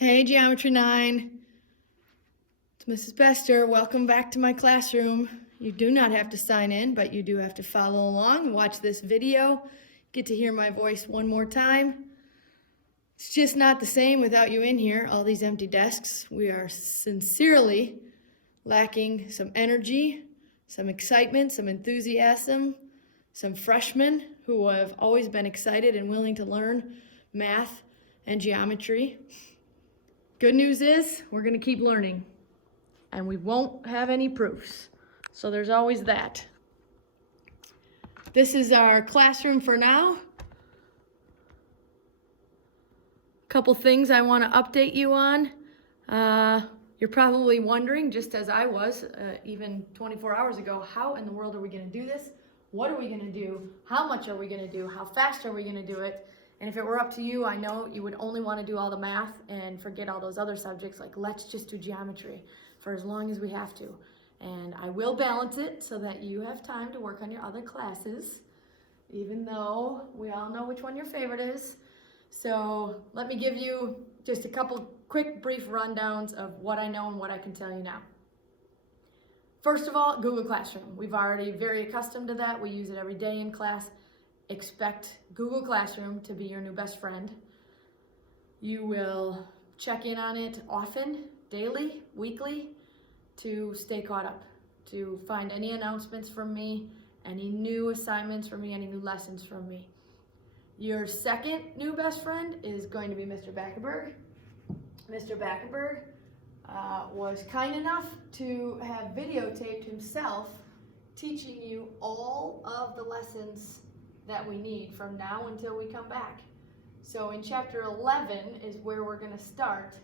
Hey, Geometry 9. It's Mrs. Bester. Welcome back to my classroom. You do not have to sign in, but you do have to follow along, watch this video, get to hear my voice one more time. It's just not the same without you in here, all these empty desks. We are sincerely lacking some energy, some excitement, some enthusiasm, some freshmen who have always been excited and willing to learn math and geometry. Good news is we're going to keep learning and we won't have any proofs. So there's always that. This is our classroom for now. Couple things I want to update you on. You're probably wondering, just as I was even 24 hours ago, how in the world are we going to do this? What are we going to do? How much are we going to do? How fast are we going to do it? And if it were up to you, I know you would only want to do all the math and forget all those other subjects, like let's just do geometry for as long as we have to. And I will balance it so that you have time to work on your other classes, even though we all know which one your favorite is. So let me give you just a couple quick brief rundowns of what I know and what I can tell you now. First of all, Google Classroom. We've already very accustomed to that. We use it every day in class. Expect Google Classroom to be your new best friend. You will check in on it often, daily, weekly, to stay caught up, to find any announcements from me, any new assignments from me, any new lessons from me. Your second new best friend is going to be Mr. Backenberg. Mr. Backenberg was kind enough to have videotaped himself teaching you all of the lessons that we need from now until we come back. So in chapter 11 is where we're going to start.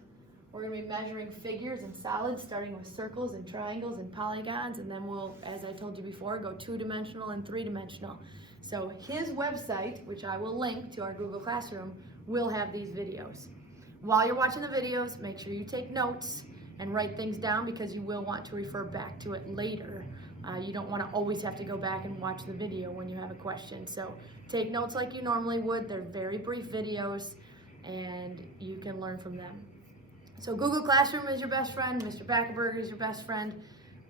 We're going to be measuring figures and solids, starting with circles and triangles and polygons, and then we'll, as I told you before, go two-dimensional and three-dimensional. So his website, which I will link to our Google Classroom, will have these videos. While you're watching the videos, make sure you take notes and write things down because you will want to refer back to it later. You don't want to always have to go back and watch the video when you have a question. So take notes like you normally would. They're very brief videos and you can learn from them. So Google Classroom is your best friend, Mr. Backenberg is your best friend,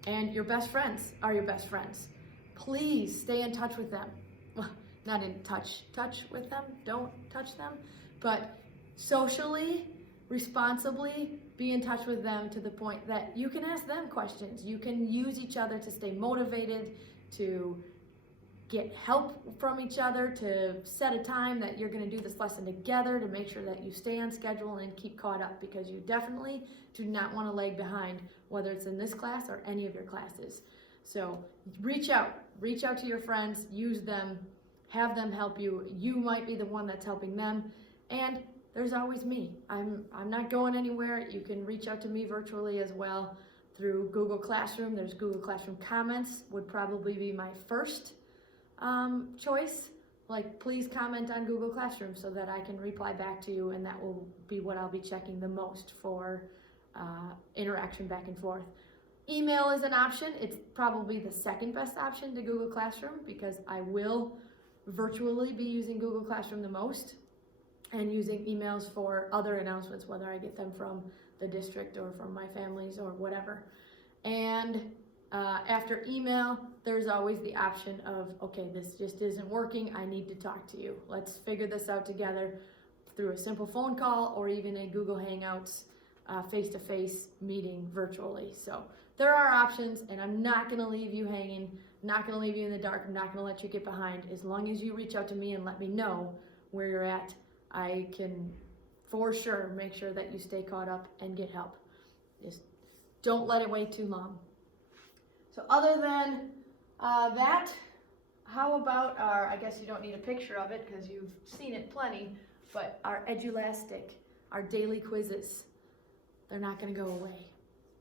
and your best friends are your best friends. Please stay in touch with them. Well, not in touch with them, don't touch them, but socially, responsibly, be in touch with them to the point that you can ask them questions. You can use each other to stay motivated, to get help from each other, to set a time that you're going to do this lesson together to make sure that you stay on schedule and keep caught up, because you definitely do not want to lag behind, whether it's in this class or any of your classes. So reach out to your friends, use them, have them help you. You might be the one that's helping them, and there's always me. I'm not going anywhere. You can reach out to me virtually as well through Google Classroom. There's Google Classroom comments would probably be my first choice. Like, please comment on Google Classroom so that I can reply back to you, and that will be what I'll be checking the most for interaction back and forth. Email is an option. It's probably the second best option to Google Classroom because I will virtually be using Google Classroom the most and using emails for other announcements, whether I get them from the district or from my families or whatever. And after email, there's always the option of, okay, this just isn't working. I need to talk to you. Let's figure this out together through a simple phone call or even a Google Hangouts face-to-face meeting virtually. So there are options, and I'm not going to leave you hanging, not going to leave you in the dark. I'm not going to let you get behind. As long as you reach out to me and let me know where you're at, I can for sure make sure that you stay caught up and get help. Just don't let it wait too long. So other than that, how about our, I guess you don't need a picture of it because you've seen it plenty, but our Edulastic, our daily quizzes, they're not going to go away.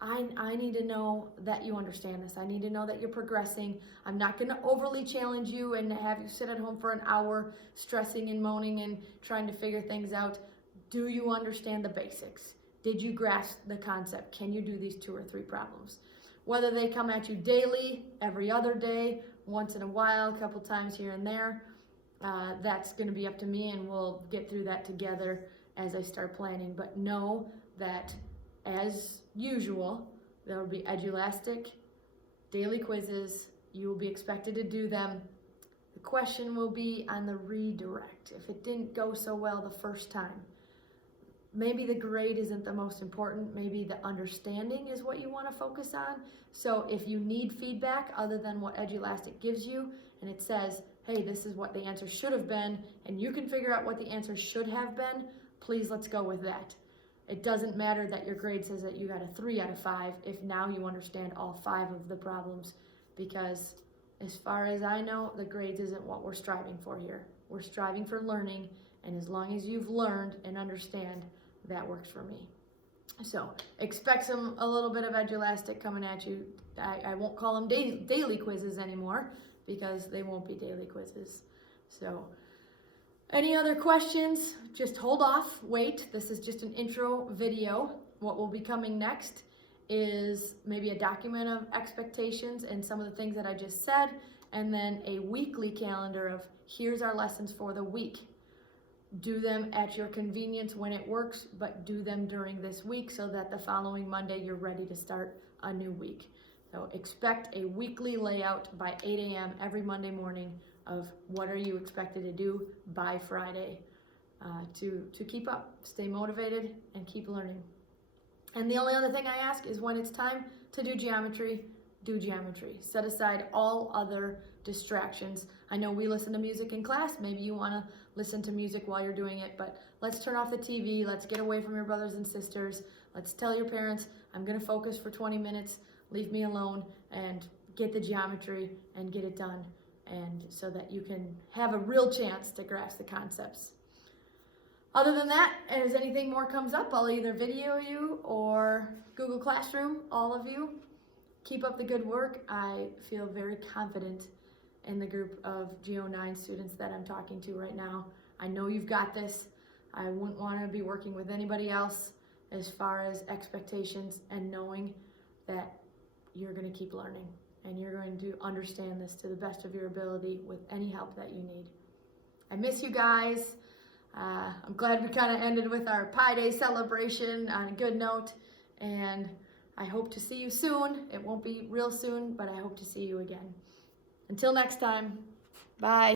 I need to know that you understand this. I need to know that you're progressing. I'm not going to overly challenge you and have you sit at home for an hour stressing and moaning and trying to figure things out. Do you understand the basics? Did you grasp the concept? Can you do these 2 or 3 problems? Whether they come at you daily, every other day, once in a while, a couple times here and there, that's going to be up to me, and we'll get through that together as I start planning. But know that, as usual, there will be Edulastic daily quizzes. You will be expected to do them. The question will be on the redirect. If it didn't go so well the first time, maybe the grade isn't the most important. Maybe the understanding is what you want to focus on. So if you need feedback other than what Edulastic gives you, and it says, hey, this is what the answer should have been, and you can figure out what the answer should have been, please let's go with that. It doesn't matter that your grade says that you got a 3 out of 5 if now you understand all 5 of the problems, because as far as I know, the grades isn't what we're striving for here. We're striving for learning, and as long as you've learned and understand, that works for me. So expect a little bit of Edulastic coming at you. I won't call them daily quizzes anymore, because they won't be daily quizzes. So any other questions, just hold off, wait. This is just an intro video. What will be coming next is maybe a document of expectations and some of the things that I just said, and then a weekly calendar of here's our lessons for the week. Do them at your convenience when it works, but do them during this week so that the following Monday you're ready to start a new week. So expect a weekly layout by 8 a.m. every Monday morning of what are you expected to do by Friday to keep up, stay motivated, and keep learning. And the only other thing I ask is when it's time to do geometry, do geometry. Set aside all other distractions. I know we listen to music in class. Maybe you want to listen to music while you're doing it, but let's turn off the TV. Let's get away from your brothers and sisters. Let's tell your parents, I'm going to focus for 20 minutes. Leave me alone and get the geometry and get it done, and so that you can have a real chance to grasp the concepts. Other than that, as anything more comes up, I'll either video you or Google Classroom, all of you. Keep up the good work. I feel very confident in the group of GO9 students that I'm talking to right now. I know you've got this. I wouldn't want to be working with anybody else as far as expectations, and knowing that you're going to keep learning and you're going to understand this to the best of your ability with any help that you need. I miss you guys. I'm glad we kind of ended with our Pi Day celebration on a good note, and I hope to see you soon. It won't be real soon, but I hope to see you again. Until next time, bye.